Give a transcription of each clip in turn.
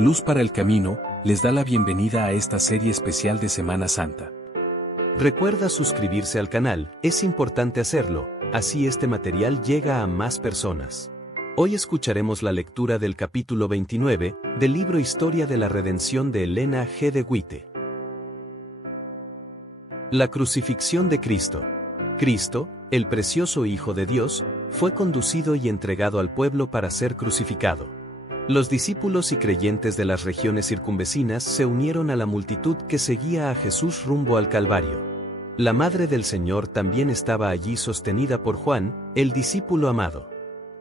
Luz para el Camino, les da la bienvenida a esta serie especial de Semana Santa. Recuerda suscribirse al canal, es importante hacerlo, así este material llega a más personas. Hoy escucharemos la lectura del capítulo 29, del libro Historia de la Redención de Elena G. de White. La crucifixión de Cristo. Cristo, el precioso Hijo de Dios, fue conducido y entregado al pueblo para ser crucificado. Los discípulos y creyentes de las regiones circunvecinas se unieron a la multitud que seguía a Jesús rumbo al Calvario. La Madre del Señor también estaba allí sostenida por Juan, el discípulo amado.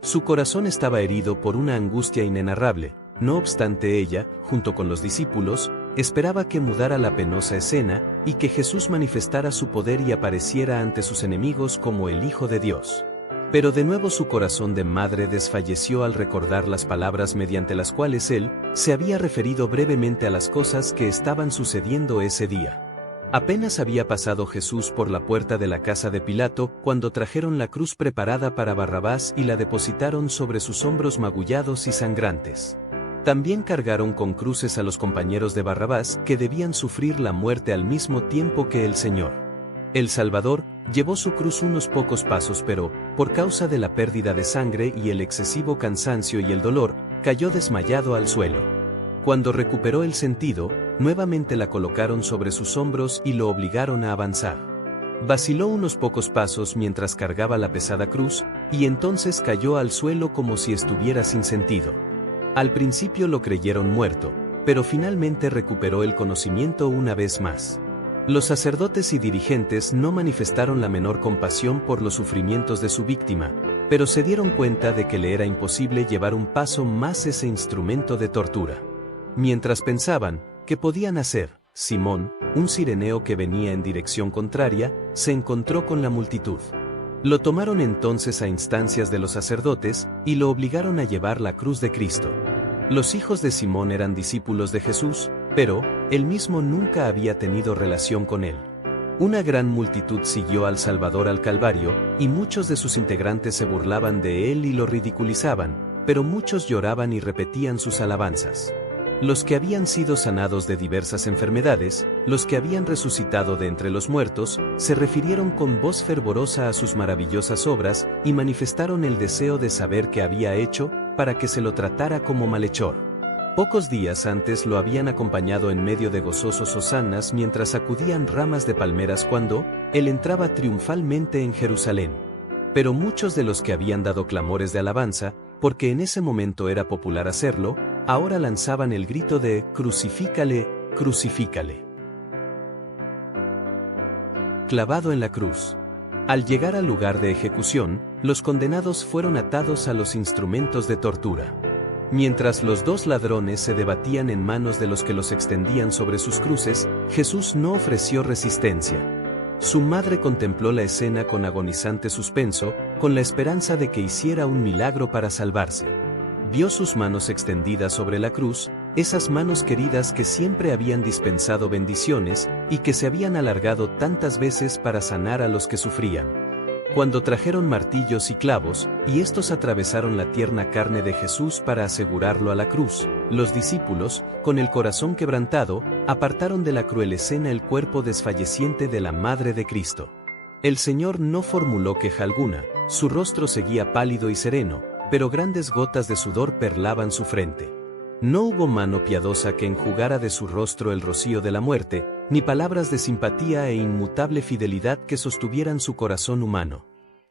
Su corazón estaba herido por una angustia inenarrable, no obstante ella, junto con los discípulos, esperaba que mudara la penosa escena y que Jesús manifestara su poder y apareciera ante sus enemigos como el Hijo de Dios. Pero de nuevo su corazón de madre desfalleció al recordar las palabras mediante las cuales él se había referido brevemente a las cosas que estaban sucediendo ese día. Apenas había pasado Jesús por la puerta de la casa de Pilato cuando trajeron la cruz preparada para Barrabás y la depositaron sobre sus hombros magullados y sangrantes. También cargaron con cruces a los compañeros de Barrabás que debían sufrir la muerte al mismo tiempo que el Señor. El Salvador llevó su cruz unos pocos pasos pero, por causa de la pérdida de sangre y el excesivo cansancio y el dolor, cayó desmayado al suelo. Cuando recuperó el sentido, nuevamente la colocaron sobre sus hombros y lo obligaron a avanzar. Vaciló unos pocos pasos mientras cargaba la pesada cruz, y entonces cayó al suelo como si estuviera sin sentido. Al principio lo creyeron muerto, pero finalmente recuperó el conocimiento una vez más. Los sacerdotes y dirigentes no manifestaron la menor compasión por los sufrimientos de su víctima, pero se dieron cuenta de que le era imposible llevar un paso más ese instrumento de tortura. Mientras pensaban, ¿qué podían hacer? Simón, un cireneo que venía en dirección contraria, se encontró con la multitud. Lo tomaron entonces a instancias de los sacerdotes, y lo obligaron a llevar la cruz de Cristo. Los hijos de Simón eran discípulos de Jesús, pero él mismo nunca había tenido relación con él. Una gran multitud siguió al Salvador al Calvario, y muchos de sus integrantes se burlaban de él y lo ridiculizaban, pero muchos lloraban y repetían sus alabanzas. Los que habían sido sanados de diversas enfermedades, los que habían resucitado de entre los muertos, se refirieron con voz fervorosa a sus maravillosas obras y manifestaron el deseo de saber qué había hecho, para que se lo tratara como malhechor. Pocos días antes lo habían acompañado en medio de gozosos hosanas mientras sacudían ramas de palmeras cuando él entraba triunfalmente en Jerusalén. Pero muchos de los que habían dado clamores de alabanza, porque en ese momento era popular hacerlo, ahora lanzaban el grito de «Crucifícale, crucifícale». Clavado en la cruz. Al llegar al lugar de ejecución, los condenados fueron atados a los instrumentos de tortura. Mientras los dos ladrones se debatían en manos de los que los extendían sobre sus cruces, Jesús no ofreció resistencia. Su madre contempló la escena con agonizante suspenso, con la esperanza de que hiciera un milagro para salvarse. Vio sus manos extendidas sobre la cruz, esas manos queridas que siempre habían dispensado bendiciones y que se habían alargado tantas veces para sanar a los que sufrían. Cuando trajeron martillos y clavos, y estos atravesaron la tierna carne de Jesús para asegurarlo a la cruz, los discípulos, con el corazón quebrantado, apartaron de la cruel escena el cuerpo desfalleciente de la Madre de Cristo. El Señor no formuló queja alguna, su rostro seguía pálido y sereno, pero grandes gotas de sudor perlaban su frente. No hubo mano piadosa que enjugara de su rostro el rocío de la muerte, ni palabras de simpatía e inmutable fidelidad que sostuvieran su corazón humano.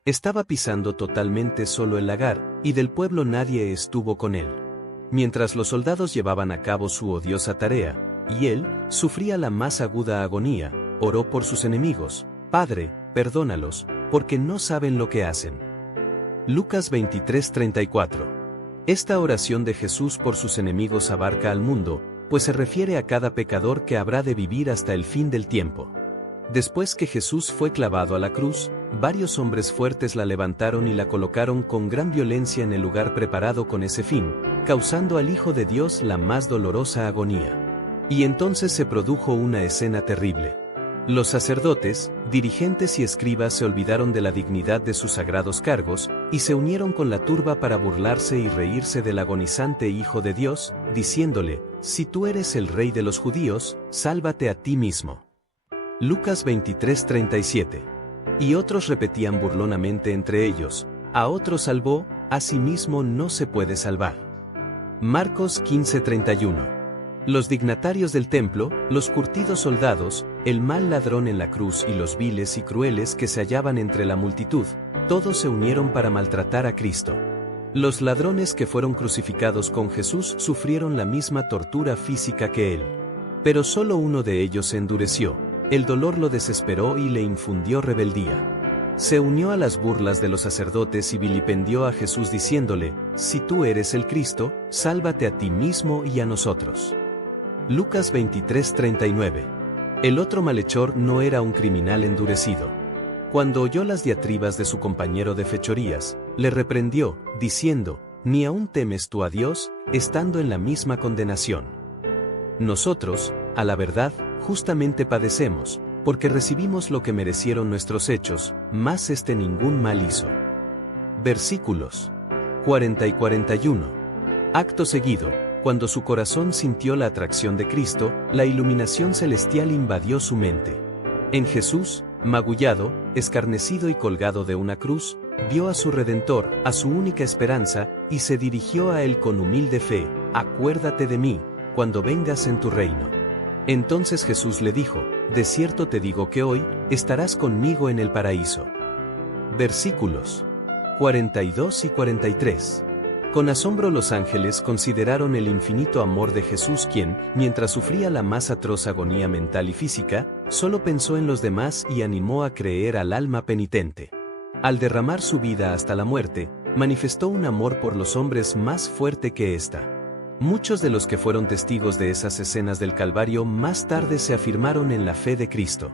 Estaba pisando totalmente solo el lagar, y del pueblo nadie estuvo con él. Mientras los soldados llevaban a cabo su odiosa tarea, y él sufría la más aguda agonía, oró por sus enemigos: «Padre, perdónalos, porque no saben lo que hacen». Lucas 23:34. Esta oración de Jesús por sus enemigos abarca al mundo, pues se refiere a cada pecador que habrá de vivir hasta el fin del tiempo. Después que Jesús fue clavado a la cruz, varios hombres fuertes la levantaron y la colocaron con gran violencia en el lugar preparado con ese fin, causando al Hijo de Dios la más dolorosa agonía. Y entonces se produjo una escena terrible. Los sacerdotes, dirigentes y escribas se olvidaron de la dignidad de sus sagrados cargos, y se unieron con la turba para burlarse y reírse del agonizante Hijo de Dios, diciéndole: si tú eres el rey de los judíos, sálvate a ti mismo. Lucas 23:37. Y otros repetían burlonamente entre ellos, a otro salvó, a sí mismo no se puede salvar. Marcos 15:31. Los dignatarios del templo, los curtidos soldados, el mal ladrón en la cruz y los viles y crueles que se hallaban entre la multitud, todos se unieron para maltratar a Cristo. Los ladrones que fueron crucificados con Jesús sufrieron la misma tortura física que él. Pero solo uno de ellos se endureció, el dolor lo desesperó y le infundió rebeldía. Se unió a las burlas de los sacerdotes y vilipendió a Jesús diciéndole, si tú eres el Cristo, sálvate a ti mismo y a nosotros. Lucas 23:39. El otro malhechor no era un criminal endurecido. Cuando oyó las diatribas de su compañero de fechorías, le reprendió, diciendo, ¿ni aún temes tú a Dios, estando en la misma condenación? Nosotros, a la verdad, justamente padecemos, porque recibimos lo que merecieron nuestros hechos, mas ningún mal hizo. Versículos 40 y 41. Acto seguido, cuando su corazón sintió la atracción de Cristo, la iluminación celestial invadió su mente. En Jesús, magullado, escarnecido y colgado de una cruz, vio a su Redentor, a su única esperanza, y se dirigió a él con humilde fe, acuérdate de mí, cuando vengas en tu reino. Entonces Jesús le dijo, de cierto te digo que hoy, estarás conmigo en el paraíso. Versículos 42 y 43. Con asombro los ángeles consideraron el infinito amor de Jesús quien, mientras sufría la más atroz agonía mental y física, solo pensó en los demás y animó a creer al alma penitente. Al derramar su vida hasta la muerte, manifestó un amor por los hombres más fuerte que ésta. Muchos de los que fueron testigos de esas escenas del Calvario más tarde se afirmaron en la fe de Cristo.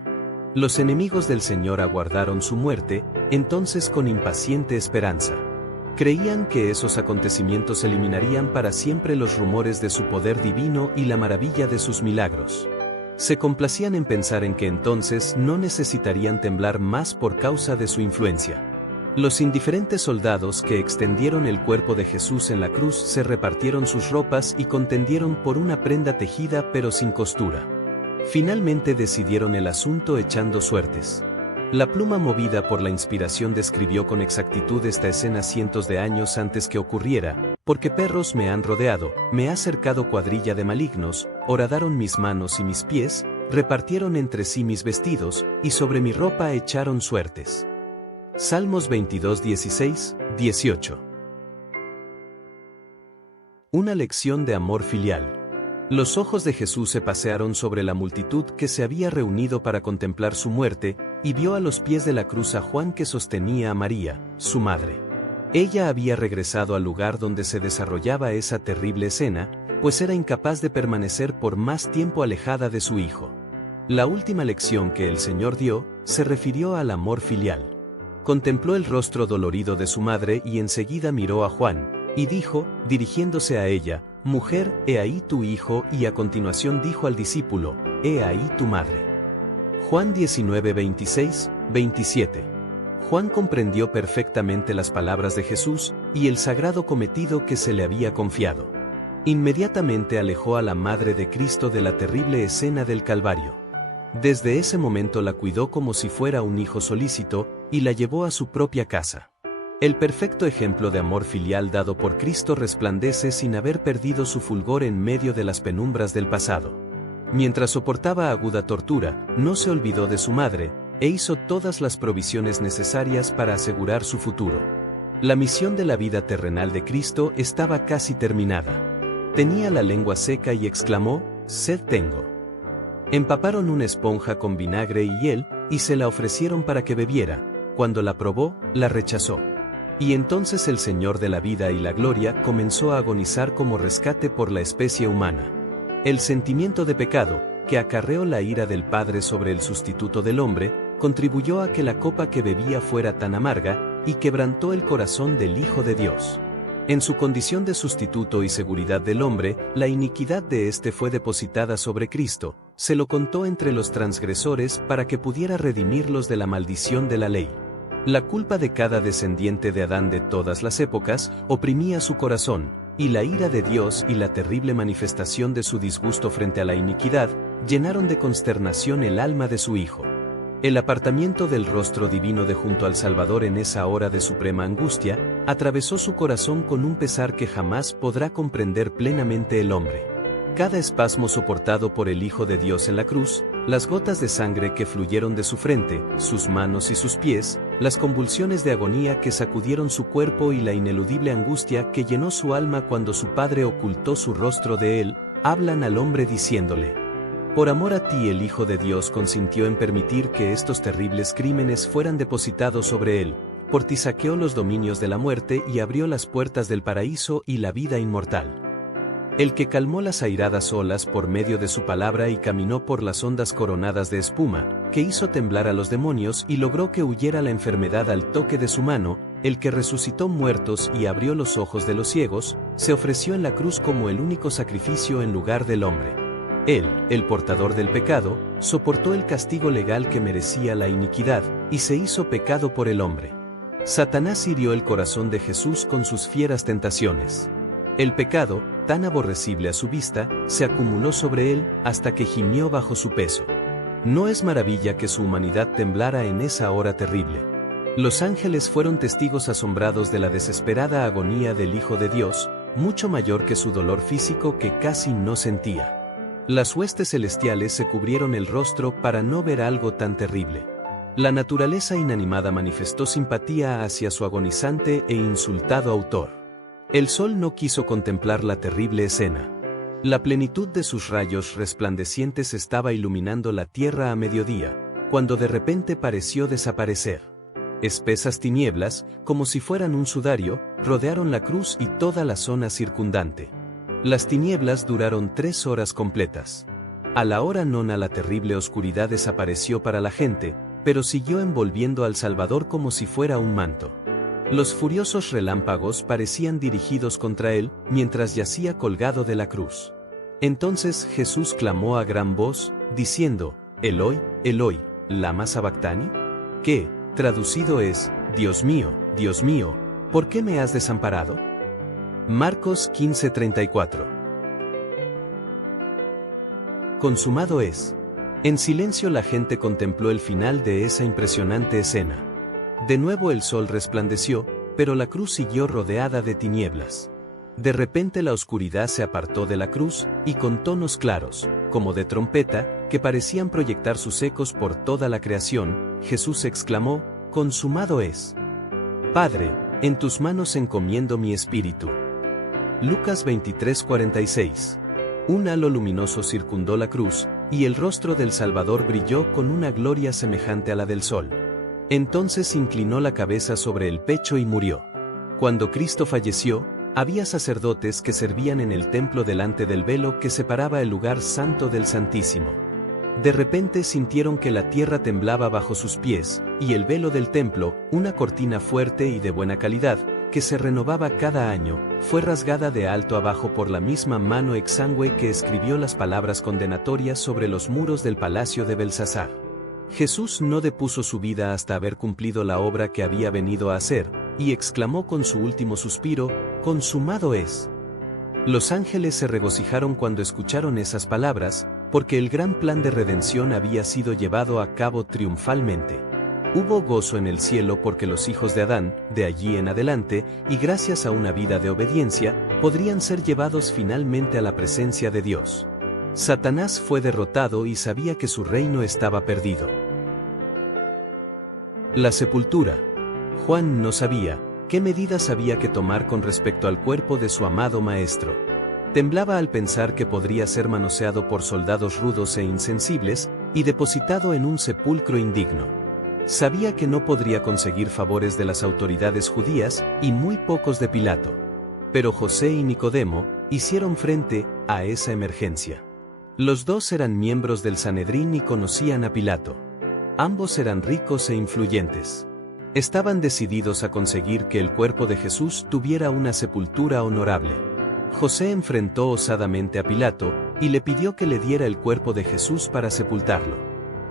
Los enemigos del Señor aguardaron su muerte, entonces con impaciente esperanza. Creían que esos acontecimientos eliminarían para siempre los rumores de su poder divino y la maravilla de sus milagros. Se complacían en pensar en que entonces no necesitarían temblar más por causa de su influencia. Los indiferentes soldados que extendieron el cuerpo de Jesús en la cruz se repartieron sus ropas y contendieron por una prenda tejida pero sin costura. Finalmente decidieron el asunto echando suertes. La pluma movida por la inspiración describió con exactitud esta escena cientos de años antes que ocurriera, porque perros me han rodeado, me ha cercado cuadrilla de malignos, horadaron mis manos y mis pies, repartieron entre sí mis vestidos, y sobre mi ropa echaron suertes. Salmos 22, 16, 18. Una lección de amor filial. Los ojos de Jesús se pasearon sobre la multitud que se había reunido para contemplar su muerte, y vio a los pies de la cruz a Juan que sostenía a María, su madre. Ella había regresado al lugar donde se desarrollaba esa terrible escena, pues era incapaz de permanecer por más tiempo alejada de su hijo. La última lección que el Señor dio, se refirió al amor filial. Contempló el rostro dolorido de su madre y enseguida miró a Juan, y dijo, dirigiéndose a ella, «Mujer, he ahí tu hijo», y a continuación dijo al discípulo, «He ahí tu madre». Juan 19, 26, 27. Juan comprendió perfectamente las palabras de Jesús y el sagrado cometido que se le había confiado. Inmediatamente alejó a la madre de Cristo de la terrible escena del Calvario. Desde ese momento la cuidó como si fuera un hijo solícito, y la llevó a su propia casa. El perfecto ejemplo de amor filial dado por Cristo resplandece sin haber perdido su fulgor en medio de las penumbras del pasado. Mientras soportaba aguda tortura, no se olvidó de su madre, e hizo todas las provisiones necesarias para asegurar su futuro. La misión de la vida terrenal de Cristo estaba casi terminada. Tenía la lengua seca y exclamó, «Sed tengo». Empaparon una esponja con vinagre y hiel, y se la ofrecieron para que bebiera. Cuando la probó, la rechazó. Y entonces el Señor de la vida y la gloria comenzó a agonizar como rescate por la especie humana. El sentimiento de pecado, que acarreó la ira del Padre sobre el sustituto del hombre, contribuyó a que la copa que bebía fuera tan amarga, y quebrantó el corazón del Hijo de Dios. En su condición de sustituto y seguridad del hombre, la iniquidad de éste fue depositada sobre Cristo, se lo contó entre los transgresores para que pudiera redimirlos de la maldición de la ley. La culpa de cada descendiente de Adán de todas las épocas oprimía su corazón, y la ira de Dios y la terrible manifestación de su disgusto frente a la iniquidad, llenaron de consternación el alma de su Hijo. El apartamiento del rostro divino de junto al Salvador en esa hora de suprema angustia, atravesó su corazón con un pesar que jamás podrá comprender plenamente el hombre. Cada espasmo soportado por el Hijo de Dios en la cruz, las gotas de sangre que fluyeron de su frente, sus manos y sus pies, las convulsiones de agonía que sacudieron su cuerpo y la ineludible angustia que llenó su alma cuando su Padre ocultó su rostro de él, hablan al hombre diciéndole: por amor a ti el Hijo de Dios consintió en permitir que estos terribles crímenes fueran depositados sobre él, por ti saqueó los dominios de la muerte y abrió las puertas del paraíso y la vida inmortal. El que calmó las airadas olas por medio de su palabra y caminó por las ondas coronadas de espuma, que hizo temblar a los demonios y logró que huyera la enfermedad al toque de su mano, el que resucitó muertos y abrió los ojos de los ciegos, se ofreció en la cruz como el único sacrificio en lugar del hombre. Él, el portador del pecado, soportó el castigo legal que merecía la iniquidad, y se hizo pecado por el hombre. Satanás hirió el corazón de Jesús con sus fieras tentaciones. El pecado, tan aborrecible a su vista, se acumuló sobre él hasta que gimió bajo su peso. No es maravilla que su humanidad temblara en esa hora terrible. Los ángeles fueron testigos asombrados de la desesperada agonía del Hijo de Dios, mucho mayor que su dolor físico que casi no sentía. Las huestes celestiales se cubrieron el rostro para no ver algo tan terrible. La naturaleza inanimada manifestó simpatía hacia su agonizante e insultado autor. El sol no quiso contemplar la terrible escena. La plenitud de sus rayos resplandecientes estaba iluminando la tierra a mediodía, cuando de repente pareció desaparecer. Espesas tinieblas, como si fueran un sudario, rodearon la cruz y toda la zona circundante. Las tinieblas duraron 3 horas completas. A la hora nona la terrible oscuridad desapareció para la gente, pero siguió envolviendo al Salvador como si fuera un manto. Los furiosos relámpagos parecían dirigidos contra él, mientras yacía colgado de la cruz. Entonces Jesús clamó a gran voz, diciendo: Eloi, Eloi, ¿lama sabactani? Que, traducido es: Dios mío, ¿por qué me has desamparado? Marcos 15:34. Consumado es. En silencio la gente contempló el final de esa impresionante escena. De nuevo el sol resplandeció, pero la cruz siguió rodeada de tinieblas. De repente la oscuridad se apartó de la cruz, y con tonos claros, como de trompeta, que parecían proyectar sus ecos por toda la creación, Jesús exclamó: consumado es. Padre, en tus manos encomiendo mi espíritu. Lucas 23:46. Un halo luminoso circundó la cruz, y el rostro del Salvador brilló con una gloria semejante a la del sol. Entonces inclinó la cabeza sobre el pecho y murió. Cuando Cristo falleció, había sacerdotes que servían en el templo delante del velo que separaba el lugar santo del Santísimo. De repente sintieron que la tierra temblaba bajo sus pies, y el velo del templo, una cortina fuerte y de buena calidad, que se renovaba cada año, fue rasgada de alto abajo por la misma mano exangüe que escribió las palabras condenatorias sobre los muros del palacio de Belsasar. Jesús no depuso su vida hasta haber cumplido la obra que había venido a hacer, y exclamó con su último suspiro: consumado es. Los ángeles se regocijaron cuando escucharon esas palabras, porque el gran plan de redención había sido llevado a cabo triunfalmente. Hubo gozo en el cielo porque los hijos de Adán, de allí en adelante, y gracias a una vida de obediencia, podrían ser llevados finalmente a la presencia de Dios. Satanás fue derrotado y sabía que su reino estaba perdido. La sepultura. Juan no sabía qué medidas había que tomar con respecto al cuerpo de su amado maestro. Temblaba al pensar que podría ser manoseado por soldados rudos e insensibles, y depositado en un sepulcro indigno. Sabía que no podría conseguir favores de las autoridades judías, y muy pocos de Pilato. Pero José y Nicodemo hicieron frente a esa emergencia. Los dos eran miembros del Sanedrín y conocían a Pilato. Ambos eran ricos e influyentes. Estaban decididos a conseguir que el cuerpo de Jesús tuviera una sepultura honorable. José enfrentó osadamente a Pilato, y le pidió que le diera el cuerpo de Jesús para sepultarlo.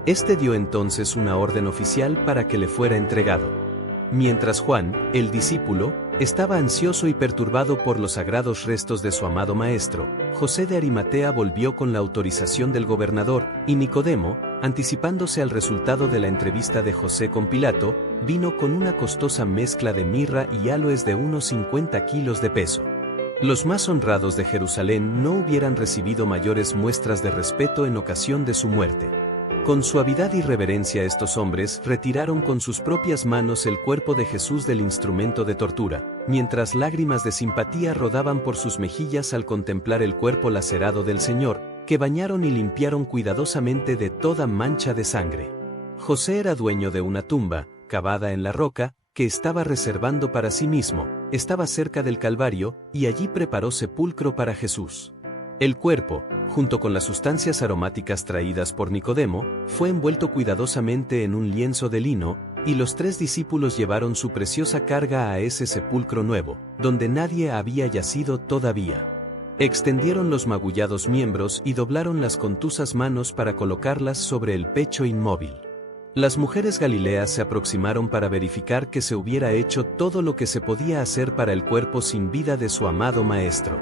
Este dio entonces una orden oficial para que le fuera entregado. Mientras Juan, el discípulo, Estaba ansioso y perturbado por los sagrados restos de su amado maestro. José de Arimatea volvió con la autorización del gobernador, y Nicodemo, anticipándose al resultado de la entrevista de José con Pilato, vino con una costosa mezcla de mirra y áloes de unos 50 kilos de peso. Los más honrados de Jerusalén no hubieran recibido mayores muestras de respeto en ocasión de su muerte. Con suavidad y reverencia estos hombres retiraron con sus propias manos el cuerpo de Jesús del instrumento de tortura, mientras lágrimas de simpatía rodaban por sus mejillas al contemplar el cuerpo lacerado del Señor, que bañaron y limpiaron cuidadosamente de toda mancha de sangre. José era dueño de una tumba, cavada en la roca, que estaba reservando para sí mismo, estaba cerca del Calvario, y allí preparó sepulcro para Jesús. El cuerpo, junto con las sustancias aromáticas traídas por Nicodemo, fue envuelto cuidadosamente en un lienzo de lino, y los 3 discípulos llevaron su preciosa carga a ese sepulcro nuevo, donde nadie había yacido todavía. Extendieron los magullados miembros y doblaron las contusas manos para colocarlas sobre el pecho inmóvil. Las mujeres galileas se aproximaron para verificar que se hubiera hecho todo lo que se podía hacer para el cuerpo sin vida de su amado maestro.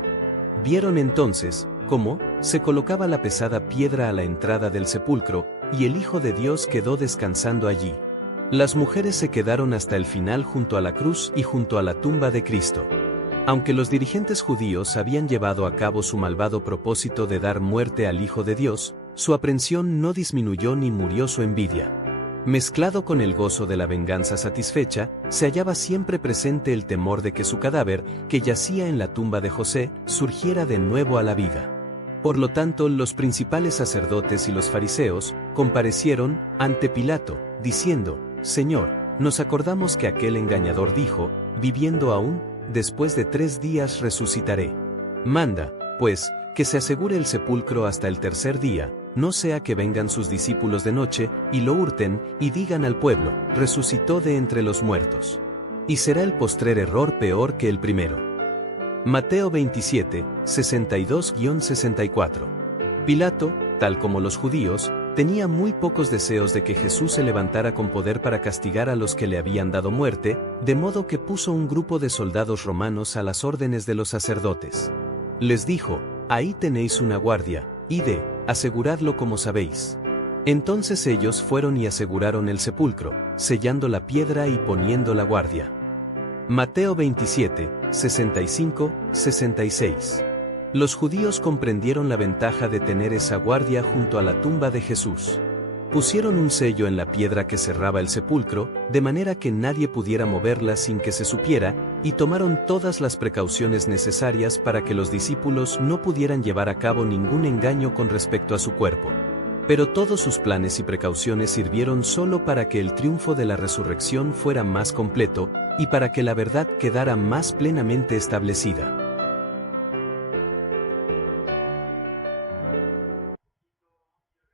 Vieron entonces cómo se colocaba la pesada piedra a la entrada del sepulcro, y el Hijo de Dios quedó descansando allí. Las mujeres se quedaron hasta el final junto a la cruz y junto a la tumba de Cristo. Aunque los dirigentes judíos habían llevado a cabo su malvado propósito de dar muerte al Hijo de Dios, su aprensión no disminuyó ni murió su envidia. Mezclado con el gozo de la venganza satisfecha, se hallaba siempre presente el temor de que su cadáver, que yacía en la tumba de José, surgiera de nuevo a la vida. Por lo tanto, los principales sacerdotes y los fariseos comparecieron ante Pilato, diciendo: «Señor, nos acordamos que aquel engañador dijo, viviendo aún, después de 3 días resucitaré. Manda, pues, que se asegure el sepulcro hasta el tercer día, no sea que vengan sus discípulos de noche, y lo hurten, y digan al pueblo, resucitó de entre los muertos. Y será el postrer error peor que el primero». Mateo 27, 62-64. Pilato, tal como los judíos, tenía muy pocos deseos de que Jesús se levantara con poder para castigar a los que le habían dado muerte, de modo que puso un grupo de soldados romanos a las órdenes de los sacerdotes. Les dijo: «Ahí tenéis una guardia, id, aseguradlo como sabéis». Entonces ellos fueron y aseguraron el sepulcro, sellando la piedra y poniendo la guardia. Mateo 27, 65-66. Los judíos comprendieron la ventaja de tener esa guardia junto a la tumba de Jesús. Pusieron un sello en la piedra que cerraba el sepulcro, de manera que nadie pudiera moverla sin que se supiera, y tomaron todas las precauciones necesarias para que los discípulos no pudieran llevar a cabo ningún engaño con respecto a su cuerpo. Pero todos sus planes y precauciones sirvieron solo para que el triunfo de la resurrección fuera más completo, y para que la verdad quedara más plenamente establecida.